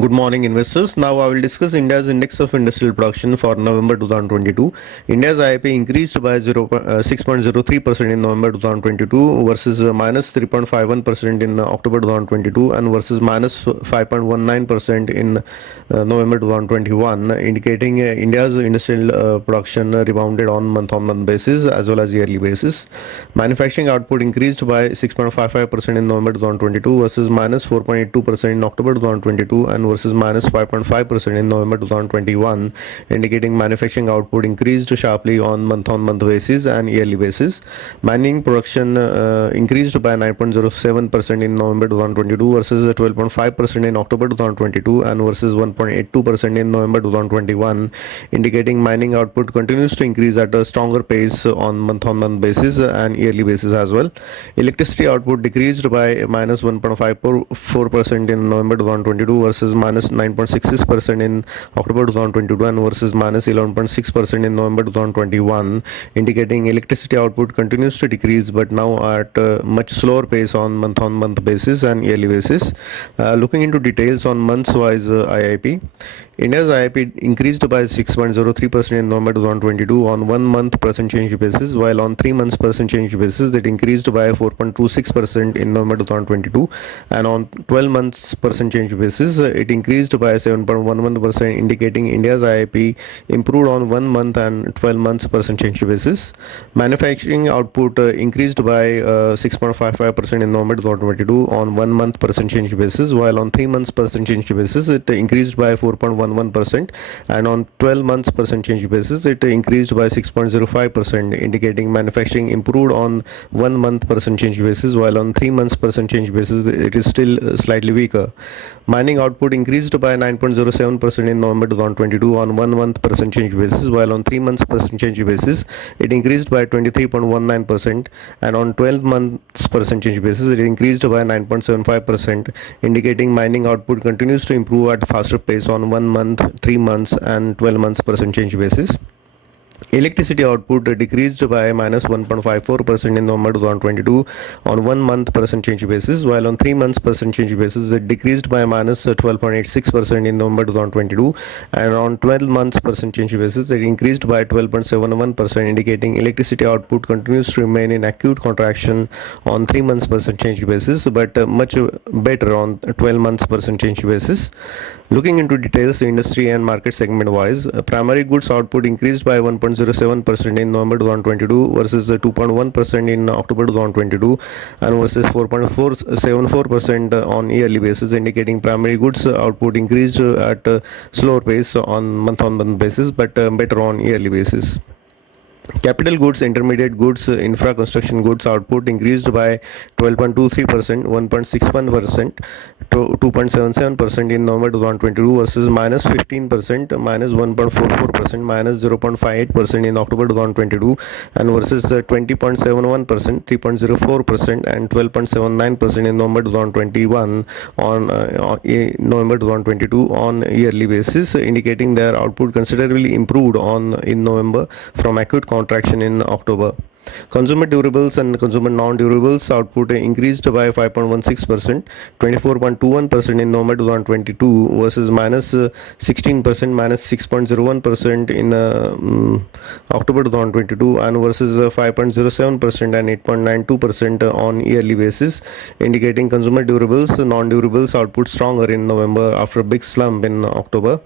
Good morning, investors. Now I will discuss India's index of industrial production for November 2022. India's IIP increased by 6.03% in November 2022 versus minus 3.51% in October 2022 and versus minus 5.19% in November 2021, indicating India's industrial production rebounded on month-on-month basis as well as yearly basis. Manufacturing output increased by 6.55% in November 2022 versus minus 4.82% in October 2022 and versus minus 5.5% in November 2021, indicating manufacturing output increased sharply on month basis and yearly basis. Mining production increased by 9.07% in November 2022 versus 12.5% in October 2022 and versus 1.82% in November 2021, indicating mining output continues to increase at a stronger pace on month basis and yearly basis as well. Electricity output decreased by minus 1.54% in November 2022 versus minus 9.66% in October 2022 and versus minus 11.6% in November 2021, indicating electricity output continues to decrease but now at a much slower pace on month basis and yearly basis. Looking into details on months wise IIP, India's IIP increased by 6.03% in November 2022 on 1 month percent change basis, while on 3 months percent change basis it increased by 4.26% in November 2022, and on 12 months percent change basis it increased by 7.11%, indicating India's IIP improved on 1 month and 12 months percent change basis. Manufacturing output increased by 6.55% in November 2022 on 1 month percent change basis, while on 3 months percent change basis it increased by 4.11%, and on 12 months percent change basis it increased by 6.05%, indicating manufacturing improved on 1 month percent change basis, while on 3 months percent change basis it is still slightly weaker. Mining output increased by 9.07% in November 2022 on 1 month percent change basis, while on 3 months percent change basis it increased by 23.19%, and on 12 months percent change basis it increased by 9.75%, indicating mining output continues to improve at faster pace on 1 month, 3 months and 12 months percent change basis. Electricity output decreased by minus 1.54% in November 2022 on 1 month percent change basis, while on 3 months percent change basis it decreased by minus 12.86% in November 2022, and on 12 months percent change basis it increased by 12.71%, indicating electricity output continues to remain in acute contraction on 3 months percent change basis, but much better on 12 months percent change basis. Looking into details industry and market segment wise, primary goods output increased by 1.07% in November 2022 versus 2.1% in October 2022 and versus 4.474% on yearly basis, indicating primary goods output increased at a slower pace on month basis but better on yearly basis. Capital goods, intermediate goods, infra construction goods output increased by 12.23%, 1.61% to 2.77% in November 2022 versus minus 15%, minus 1.44%, minus 0.58% in October 2022 and versus 20.71%, 3.04% and 12.79% in November 2021 on November 2022 on yearly basis, indicating their output considerably improved in November from acute contraction in October. Consumer durables and consumer non-durables output increased by 5.16%, 24.21% in November 2022 versus minus 16%, minus 6.01% in October 2022 and versus 5.07% and 8.92% on yearly basis, indicating consumer durables, non-durables output stronger in November after a big slump in October.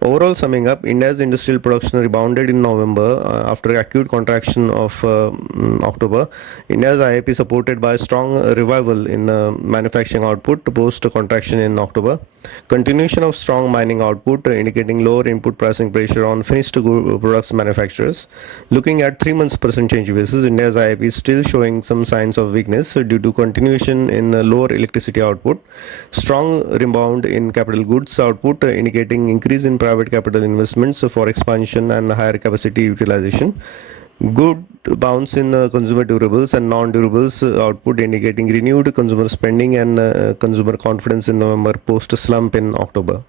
Overall, summing up, India's industrial production rebounded in November after acute contraction of October. India's IIP supported by strong revival in manufacturing output post contraction in October. Continuation of strong mining output indicating lower input pricing pressure on finished products manufacturers. Looking at 3 months percent change basis, India's IIP is still showing some signs of weakness due to continuation in lower electricity output. Strong rebound in capital goods output indicating increase in private capital investments for expansion and higher capacity utilization. Good bounce in consumer durables and non-durables output indicating renewed consumer spending and consumer confidence in November post slump in October.